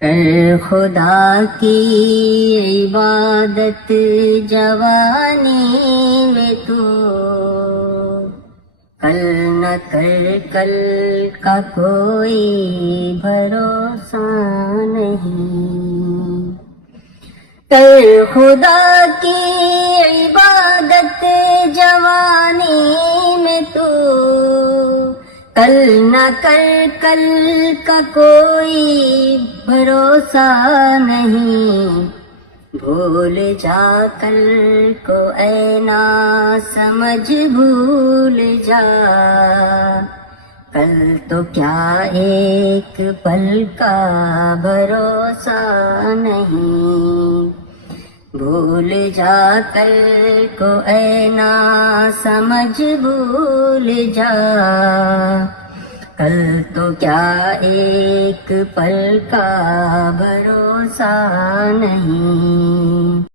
کر خدا کی عبادت جوانی میں تو، کل نہ کر کل کا کوئی بھروسہ نہیں۔ کر خدا کی عبادت جوانی میں تو، کل نہ کر کل کا کوئی بھروسہ نہیں۔ بھول جا کل کو اے نا سمجھ بھول جا، کل تو کیا ایک پل کا بھروسہ نہیں۔ بھول جا کل کو اے نا سمجھ بھول جا، کل تو کیا ایک پل کا بھروسہ نہیں۔